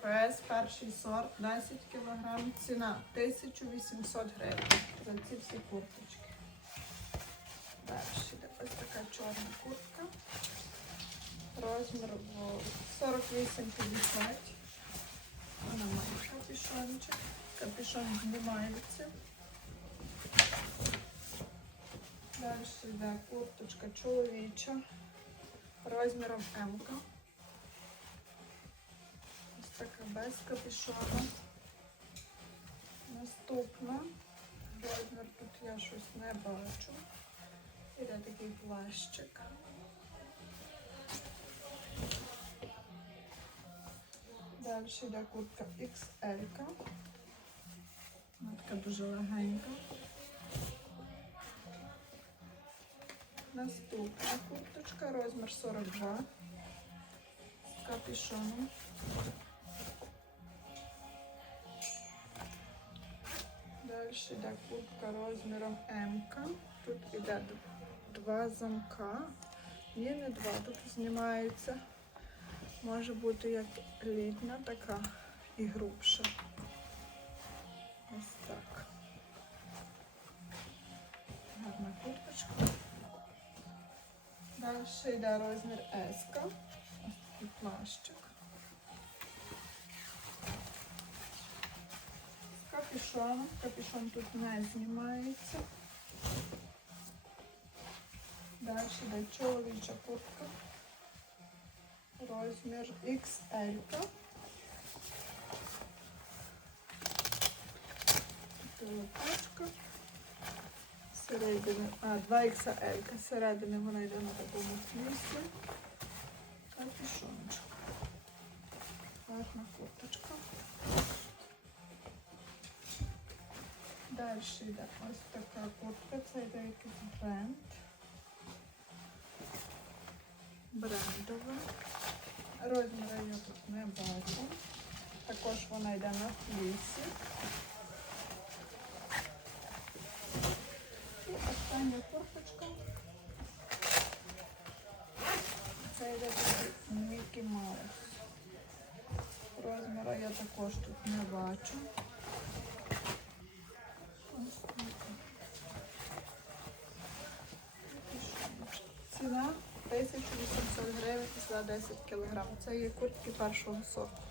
ДФС, перший сорт, 10 кг, ціна 1800 гривень. За ці всі курточки. Далі ось така чорна куртка. Розмір в 48-50. Вона має капюшончик. Капюшон знімається. Далі йде курточка чоловіча. Розміром М. Така без капюшона. Наступна. Розмір тут я щось не бачу. Іде такий плащик. Далі йде куртка XL. Вона така дуже легенька. Наступна курточка, розмір 42 з капюшоном. Далі йде куртка розміром М. Тут іде два замка. Є не два, тут знімається. Може бути як літня, така і грубша. Ось так. Гарна курточка. Далі йде розмір S. Ось такий плащик. Капюшоном. Капюшон тут не знімається. Далі йде чоловіча куртка. Розмір XL. Лопатка. Середини, а, 2XL. Середини вона йде на такому флісі. Капюшончик. Гарна курточка. Далі йде ось така куртка. Це йде якийсь бренд. Брендова. Розміри я тут не бачу. Також вона йде на флісі. І остання курточка. Це йде такий Мікі Маус. Розміра я також тут не бачу. Ось така. Ціна 1800 гривень за 10 кг. Це є куртки першого сорту.